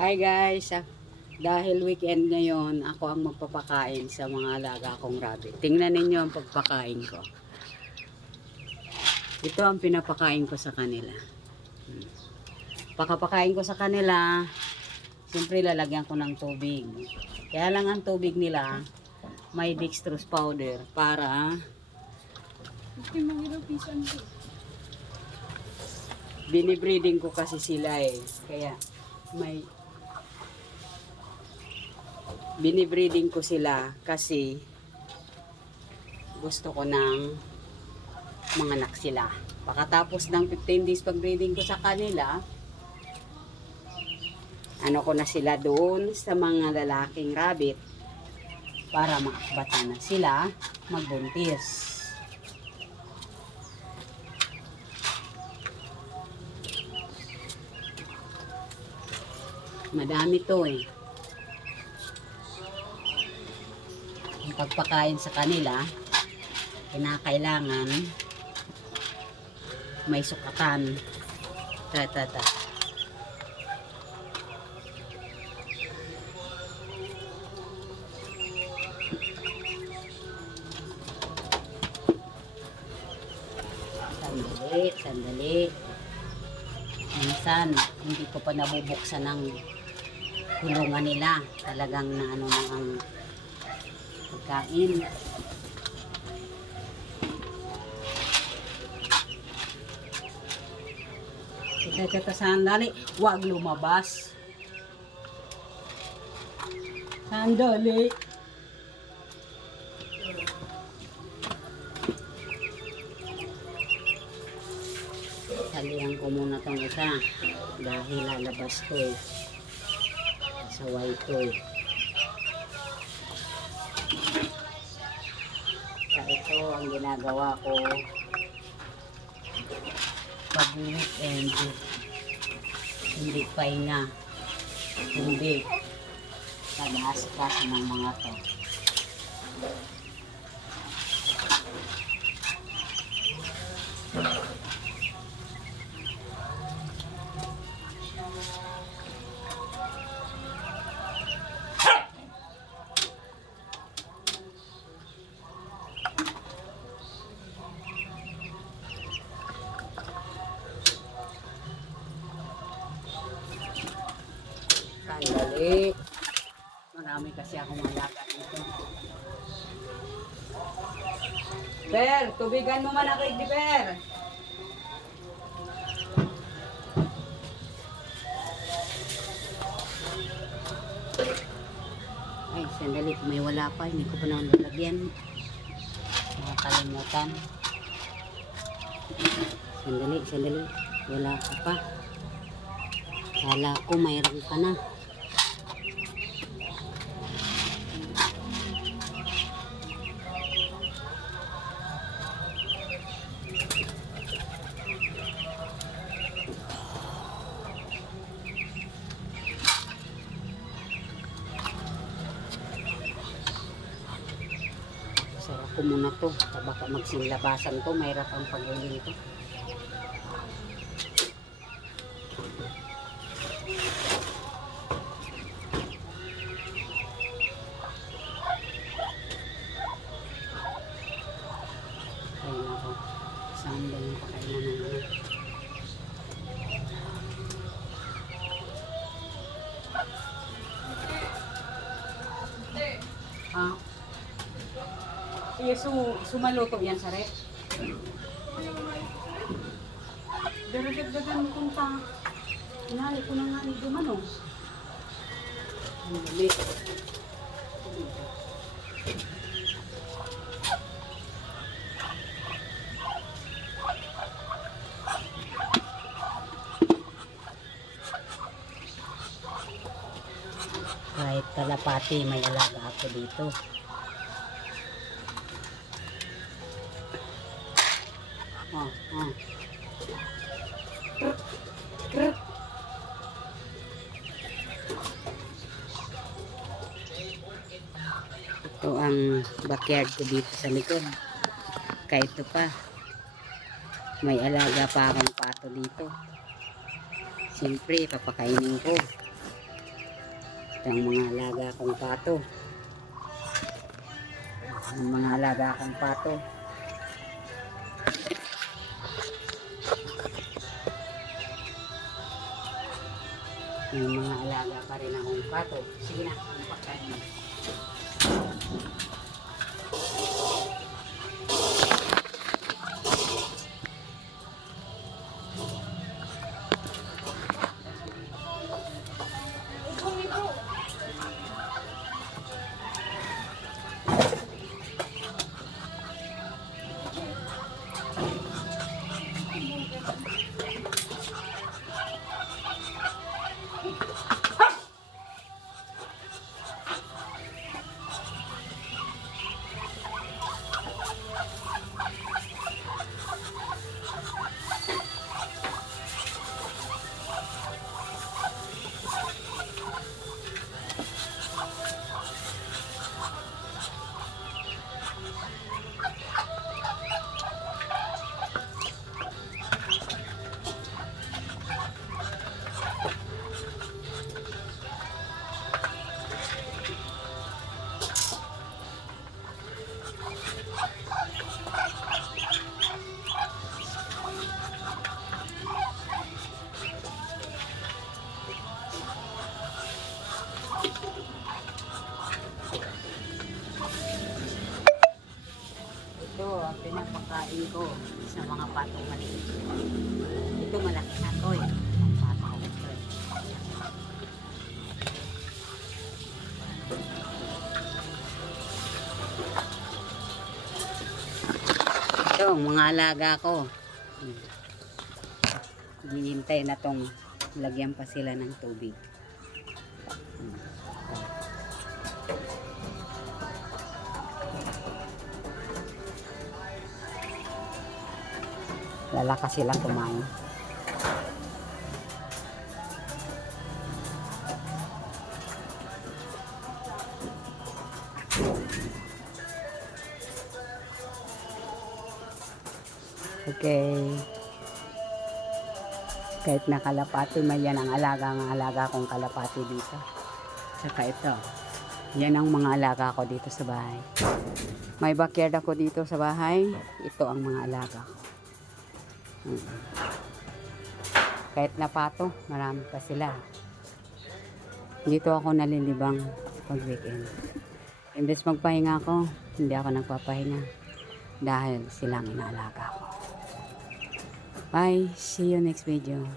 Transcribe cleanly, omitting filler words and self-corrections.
Hi guys, dahil weekend ngayon, ako ang magpapakain sa mga alaga kong rabbit. Tingnan ninyo ang pagpakain ko. Ito ang pinapakain ko sa kanila. Pakapakain ko sa kanila, siyempre lalagyan ko ng tubig. Kaya lang ang tubig nila, may dextrose powder para binibreeding ko kasi sila Kaya may binibreeding ko sila kasi gusto ko ng manganak sila. Pagkatapos ng 15 days pag-breeding ko sa kanila, ano ko na sila doon sa mga lalaking rabbit para makabata na sila magbuntis. Madami to Yung pagpakain sa kanila, kinakailangan may sukatan. Ta. Sandali. Minsan, hindi ko pa nabubuksan ng kulungan nila. Talagang na ano na ang pagkain. Kita sandali. Huwag lumabas. Sandali. Salihan ko muna tong isa dahil lalabas to sa white to Sa ito ang ginagawa ko pag weekend, hindi pahinga, hindi pag-askas ng mga to. Sandali. Marami kasi akong alaga dito. Per, tubigan mo man ako, Per. Ay, sandali. May wala pa. Hindi ko pa naman lalagyan. Nakakalimutan. Sandali. Wala ka pa. Kala ko mayroon ka na. Sarap ko muna to. Baka magsilabasan to. Mahirap ang pag-uling to. Ayun ako. Saan ba yung pakailan ng mga? Ah. Sige, sumaluto yan sa rep. Daragdagan kong ta. Inali ko na nga ni Dumano. Ang galit. Kahit kalapati, may alaga ako dito. Ito ang backyard ko dito sa likod. Kahit ito pa, may alaga pa akong pato dito. Siyempre, papakainin ko. Ito ang mga alaga kong pato. Ang mga alaga kong pato. May mga alaga pa rin akong pato. Sige na, pagkain mo. Ito ang pinapakain ko sa mga patong maliit. Ito malaki na to eh. Ang pato. Ito ang mga alaga ko. Hinihintay na tong lagyan pa sila ng tubig. Lalakas sila kumain. Okay. Kahit na kalapati, may yan ang alaga kong kalapati dito. Saka ito. Yan ang mga alaga ko dito sa bahay. May backyard ako dito sa bahay. Ito ang mga alaga ko. Kahit na pato, marami pa sila. Dito ako nalilibang pag weekend. Imbes magpahinga ako, hindi ako nagpapahinga dahil silang inaalaga ko. Bye, see you next video.